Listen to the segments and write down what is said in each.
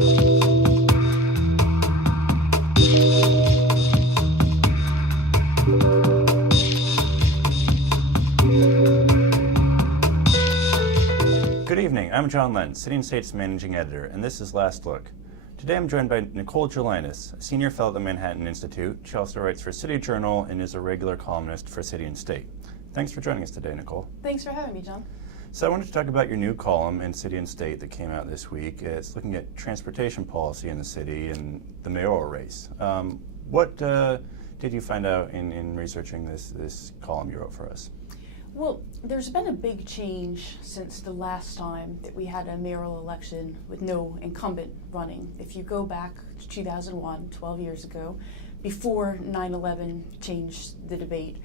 Good evening, I'm John Lenz, City and State's Managing Editor, and this is Last Look. Today I'm joined by Nicole Gelinas, a senior fellow at the Manhattan Institute. She also writes for City Journal and is a regular columnist for City and State. Thanks for joining us today, Nicole. Thanks for having me, John. So I wanted to talk about your new column in City and State that came out this week. It's looking at transportation policy in the city and the mayoral race. What did you find out in researching this column you wrote for us? Well, there's been a big change since the last time that we had a mayoral election with no incumbent running. If you go back to 2001, 12 years ago, before 9/11 changed the debate,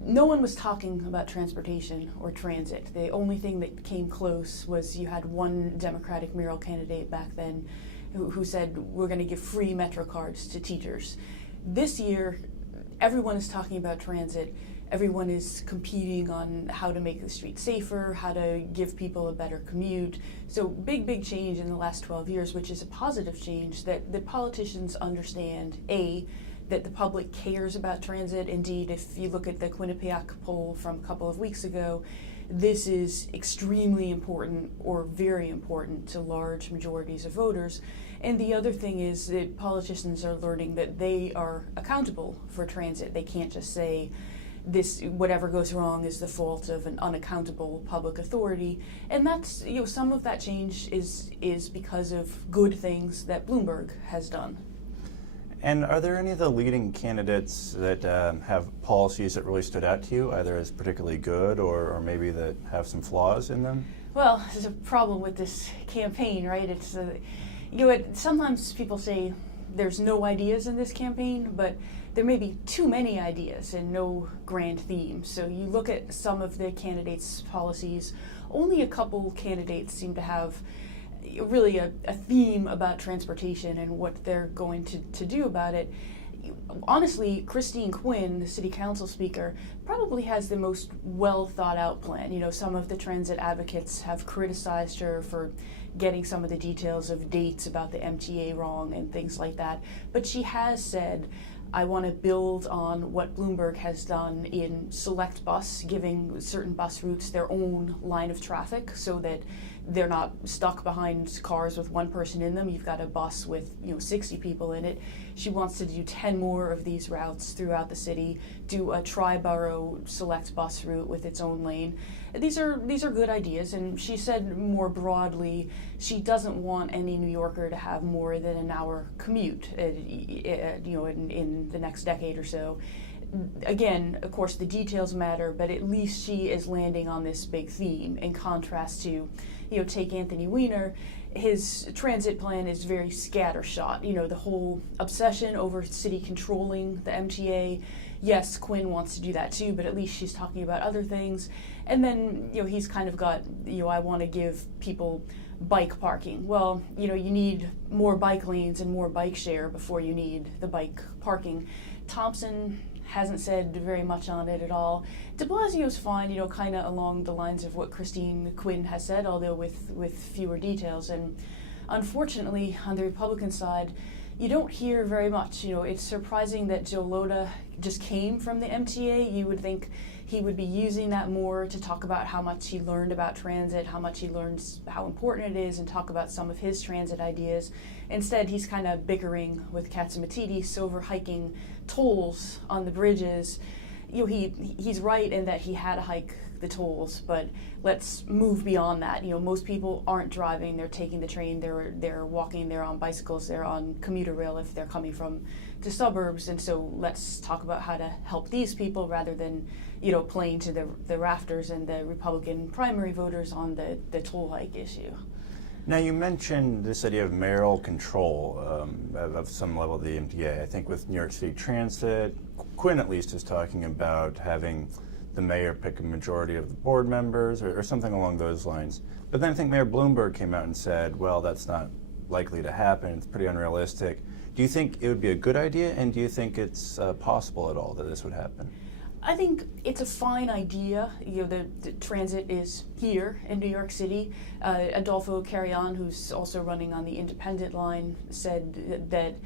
no one was talking about transportation or transit. The only thing that came close was you had one Democratic mayoral candidate back then who said, we're going to give free Metro cards to teachers. This year, everyone is talking about transit. Everyone is competing on how to make the streets safer, how to give people a better commute. So big change in the last 12 years, which is a positive change that the politicians understand, A, that the public cares about transit. Indeed, if you look at the Quinnipiac poll from a couple of weeks ago, this is extremely important or very important to large majorities of voters. And the other thing is that politicians are learning that they are accountable for transit. They can't just say, this, whatever goes wrong is the fault of an unaccountable public authority. And that's, some of that change is because of good things that Bloomberg has done. And are there any of the leading candidates that have policies that really stood out to you, either as particularly good or maybe that have some flaws in them? Well, there's a problem with this campaign, right? It's sometimes people say there's no ideas in this campaign, but there may be too many ideas and no grand theme. So you look at some of the candidates' policies, only a couple candidates seem to have really a theme about transportation and what they're going to do about it. Honestly, Christine Quinn, the city council speaker, probably has the most well thought out plan. Some of the transit advocates have criticized her for getting some of the details of dates about the MTA wrong and things like that. But she has said, I want to build on what Bloomberg has done in Select Bus, giving certain bus routes their own line of traffic so that they're not stuck behind cars with one person in them. You've got a bus with 60 people in it. She wants to do 10 more of these routes throughout the city, do a tri-borough Select Bus route with its own lane. These are good ideas, and she said more broadly she doesn't want any New Yorker to have more than an hour commute in the next decade or so. Again, of course, the details matter, but at least she is landing on this big theme in contrast to, take Anthony Weiner. His transit plan is very scattershot. The whole obsession over city controlling the MTA. Yes, Quinn wants to do that too, but at least she's talking about other things. And then, he's kind of got, I want to give people bike parking. Well, you need more bike lanes and more bike share before you need the bike parking. Thompson hasn't said very much on it at all. De Blasio's fine, kind of along the lines of what Christine Quinn has said, although with fewer details. And unfortunately, on the Republican side, you don't hear very much. It's surprising that Joe Lhota just came from the MTA. You would think he would be using that more to talk about how much he learned about transit, how much he learns how important it is, and talk about some of his transit ideas. Instead, he's kind of bickering with Katsamatidis over hiking tolls on the bridges. He's right in that he had to hike the tolls, but let's move beyond that. Most people aren't driving; they're taking the train, they're walking, they're on bicycles, they're on commuter rail if they're coming from the suburbs. And so let's talk about how to help these people rather than playing to the rafters and the Republican primary voters on the toll hike issue. Now, you mentioned this idea of mayoral control of some level of the MTA. I think with New York City Transit, Quinn at least is talking about having the mayor pick a majority of the board members or something along those lines. But then I think Mayor Bloomberg came out and said, well, that's not likely to happen. It's pretty unrealistic. Do you think it would be a good idea, and do you think it's possible at all that this would happen? I think it's a fine idea. You know, the transit is here in New York City. Adolfo Carrion, who's also running on the independent line, said that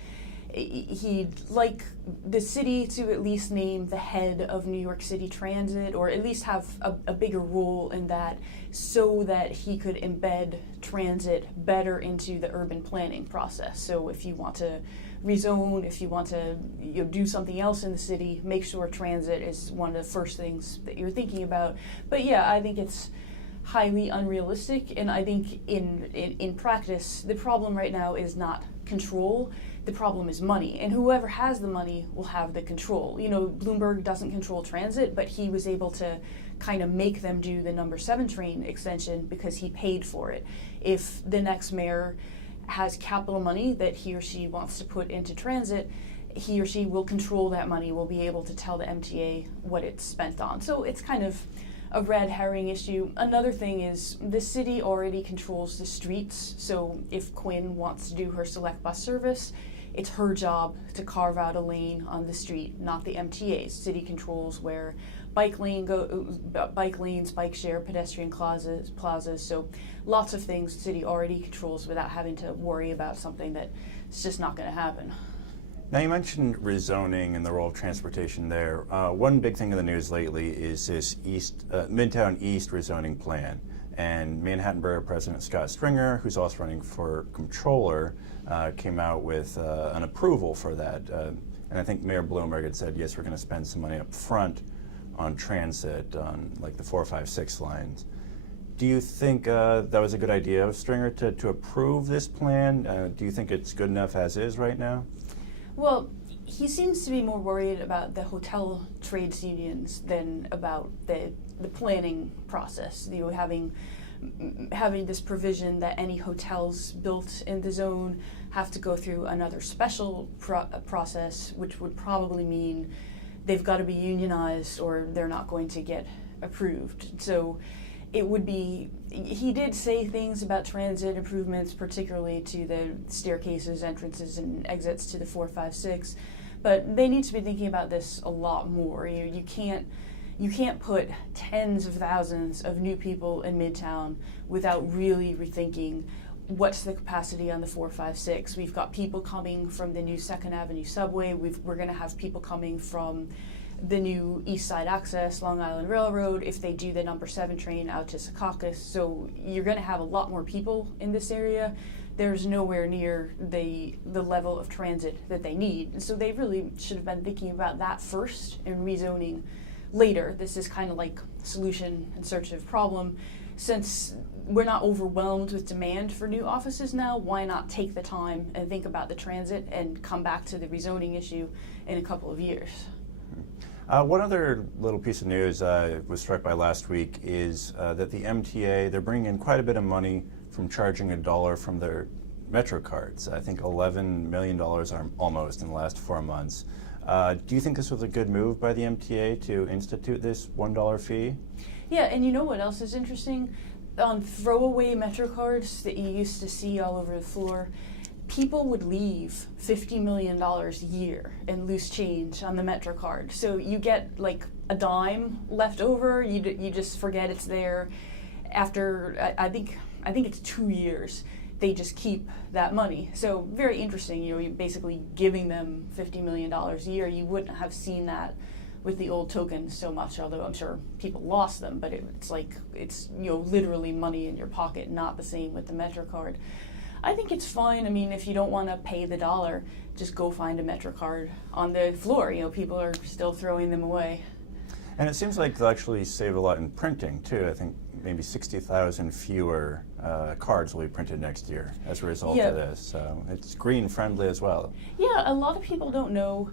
he'd like the city to at least name the head of New York City Transit, or at least have a bigger role in that, so that he could embed transit better into the urban planning process. So if you want to rezone, if you want to do something else in the city, make sure transit is one of the first things that you're thinking about. But yeah, I think it's highly unrealistic, and I think in practice, the problem right now is not control. The problem is money, and whoever has the money will have the control. You know, Bloomberg doesn't control transit, but he was able to kind of make them do the number 7 train extension because he paid for it. If the next mayor has capital money that he or she wants to put into transit, he or she will control that money, will be able to tell the MTA what it's spent on. So it's kind of a red herring issue. Another thing is the city already controls the streets, so if Quinn wants to do her select bus service, it's her job to carve out a lane on the street, not the MTA's. City controls where bike lanes, bike share, pedestrian plazas, so lots of things the city already controls without having to worry about something that's just not going to happen. Now, you mentioned rezoning and the role of transportation there. One big thing in the news lately is this Midtown East rezoning plan. And Manhattan Borough President Scott Stringer, who's also running for comptroller, came out with an approval for that. And I think Mayor Bloomberg had said, yes, we're going to spend some money up front on transit, on like the 4, 5, 6 lines. Do you think that was a good idea of Stringer to approve this plan? Do you think it's good enough as is right now? Well, he seems to be more worried about the hotel trades unions than about the planning process. You know, having this provision that any hotels built in the zone have to go through another special process, which would probably mean they've got to be unionized or they're not going to get approved. So it would be, he did say things about transit improvements, particularly to the staircases, entrances, and exits to the 4, 5, 6, but they need to be thinking about this a lot more. You can't put tens of thousands of new people in Midtown without really rethinking what's the capacity on the 4, 5, 6. We've got people coming from the new 2nd Avenue subway. We're going to have people coming from the new East Side Access, Long Island Railroad, if they do the number 7 train out to Secaucus. So you're going to have a lot more people in this area. There's nowhere near the level of transit that they need. And so they really should have been thinking about that first and rezoning later. This is kind of like solution in search of problem. Since we're not overwhelmed with demand for new offices now, why not take the time and think about the transit and come back to the rezoning issue in a couple of years? One other little piece of news I was struck by last week is that the MTA, they're bringing in quite a bit of money from charging $1 from their Metro cards. I think $11 million almost in the last 4 months. Do you think this was a good move by the MTA to institute this $1 fee? Yeah, and you know what else is interesting? On throwaway Metro cards that you used to see all over the floor, people would leave $50 million a year in loose change on the Metro card. So you get like a dime left over, you just forget it's there. After, I think it's 2 years, they just keep that money. So very interesting, you're basically giving them $50 million a year. You wouldn't have seen that with the old tokens so much, although I'm sure people lost them, but it's literally money in your pocket, not the same with the Metro card. I think it's fine. I mean, if you don't want to pay the $1, just go find a Metro card on the floor. People are still throwing them away. And it seems like they'll actually save a lot in printing, too. I think maybe 60,000 fewer cards will be printed next year as a result of this. So it's green friendly as well. Yeah, a lot of people don't know.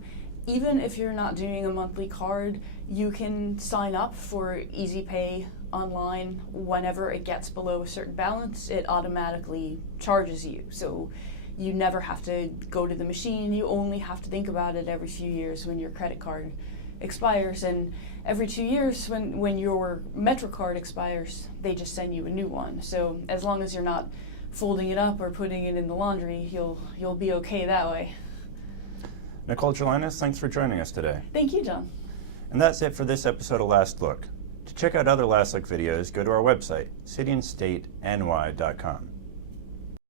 Even if you're not doing a monthly card, you can sign up for Easy Pay online. Whenever it gets below a certain balance, it automatically charges you. So you never have to go to the machine. You only have to think about it every few years when your credit card expires. And every 2 years when your Metro card expires, they just send you a new one. So as long as you're not folding it up or putting it in the laundry, you'll be okay that way. Nicole Gelinas, thanks for joining us today. Thank you, John. And that's it for this episode of Last Look. To check out other Last Look videos, go to our website, cityandstateny.com.